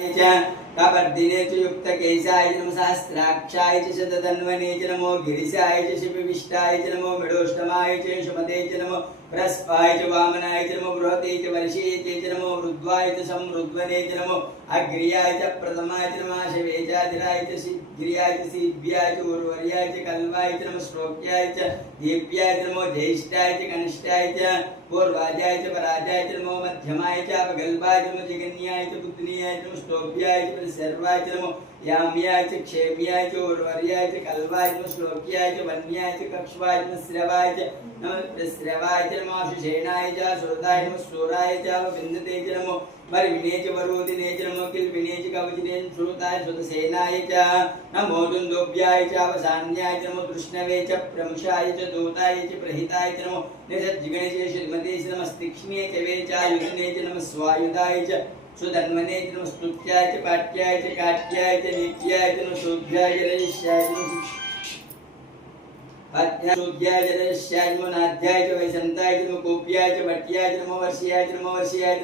कपर्दिने च युक्तकेशाय च नमः सहस्राक्षाय च शतधन्वने च नमो गिरिशाय च शिपिविष्टाय च नमो मृडोष्टमाय च शुमते च नमो बृहस्पाय च वामनाय च नमो बृहते च वर्षे च नमो रुद्वाय च समृद्वने च नमो अग्र्याय च प्रथमाय च नमः शिवे च अजराय च गिर्याय च सिद्ध्याय च उर्वर्याय च कल्वाय च नमः श्लोक्याय च दीप्याय च नमो ज्येष्ठाय च कनिष्ठाय च पूर्वाजाय च पराजाय च नमो मध्यमाय च अपगल्भाय च नमो जगन्याय च पुत्न्याय च नमो श्लोक्याय च सर्वाय च नमो याम्याय च क्षेम्याय च उर्वर्याय च कल्वाय च श्लोक्याय च वन्याय च कक्ष्वाय च श्रवाय च नमः श्रवाय च नमः शुषेणाय च सुरदाय च नमः सूराय च विन्दते च नमो वर्विने च वरोदिने च नमो किल्विने च कवचिने श्रुताय श्रुतसेनाय च नमो दुन्दुभ्याय च अवसान्याय च नमो कृष्णवे च प्रमुषाय च दूताय च प्रहिताय च नमो निषज्जिगणे च श्रीमते च नमः तीक्ष्णे च वे च युधने च नमः स्वायुधाय च सुधन्वने च नमः स्तुत्याय च पाट्याय च काट्याय च नित्याय च नमः शोभ्याय च रयिष्याय च शोभ्याय च रयिष्याय च नमो नाद्याय च वैसन्ताय च नमो कोप्याय च भट्याय च नमो वर्ष्याय च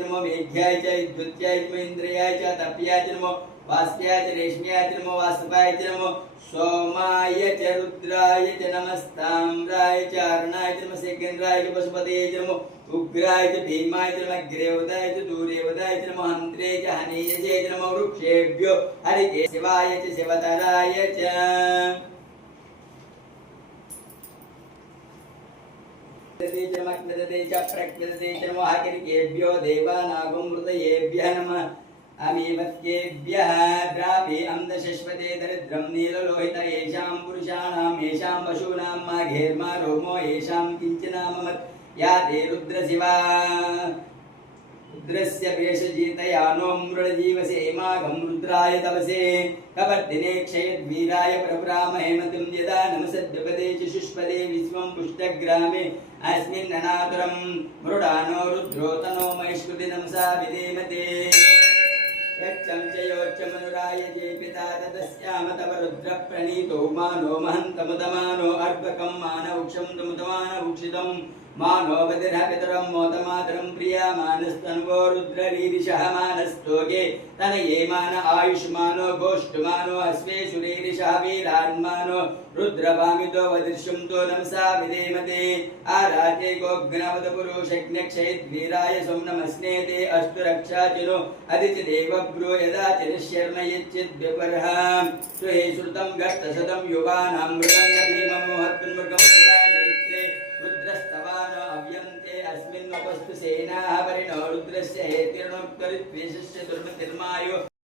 नमो मेघ्याय च विद्युत्याय च नमो इन्द्रियाय च तप्याय च नमो वास्याय च रेश्म्याय च नमो वास्तवाय च नमो सोमाय च रुद्राय च नमस्ताम्राय च अरुणाय च नमः सेकेन्द्राय च पशुपतये च नमो उग्राय च भीमाय च नमः अग्रेवदाय च दूरेवदाय च नमो हन्त्रे च हनीयसे च नमो वृक्षेभ्यो हरिके शिवाय च शिवतराय च प्रज्ञते च नमो हरिकेभ्यो देवानागुमृतयेभ्यः नमः अमीवत्येभ्यः द्रावे अंधशश्वते दरिद्रं नीललोहित येषां पुरुषाणां येषां पशूनां मा घेर्मा रोमो येषां किञ्चनाममत् या ते रुद्रशिवा रुद्रस्य वेषजीतयानो मृळजीवसे माघं रुद्राय तपसे कपर्दिने क्षयद्वीराय परब्राह्महेमतिं यदा नमसद्यपदे च शुष्पदे विश्वं पुष्टग्रामे अस्मिन् अनातुरं मृडानो रुद्रोतनो महिष्कृति नमसा विधेमते यच्चं च योच्चं मनुराय जे पिता तदस्याम तव रुद्र प्रणीतो मानो महन्तमुदमानो अर्भकं मानवक्षं तमुदमानवक्षितं मानो बदिरः पितरं मोदमातरं प्रिया मानस्तन्वो रुद्ररीरिषः मानस्तोगे तनये मान आयुष्मानो गोष्ठमानो अश्वेषुरीरिषः वीरान्मानो रुद्रवामितो वदृश्यं तो नमसा विधेमते आराजे गोग्नवदपुरुषज्ञक्षयद्वीराय सोमनमस्नेते अस्तु रक्षाचिनो अदितिदेव ब्रो यदा चिरशर्म यच्चिद्विपर्ह सुहे श्रुतं गस्तशतं युवानां मृगं भीममोहत्मृगं चरित्रे रुद्रस्तवान अव्यन्ते अस्मिन् उपस्तु सेनाः परिणो रुद्रस्य हेतिर्णोक्तरित्वेषस्य दुर्मतिर्मायो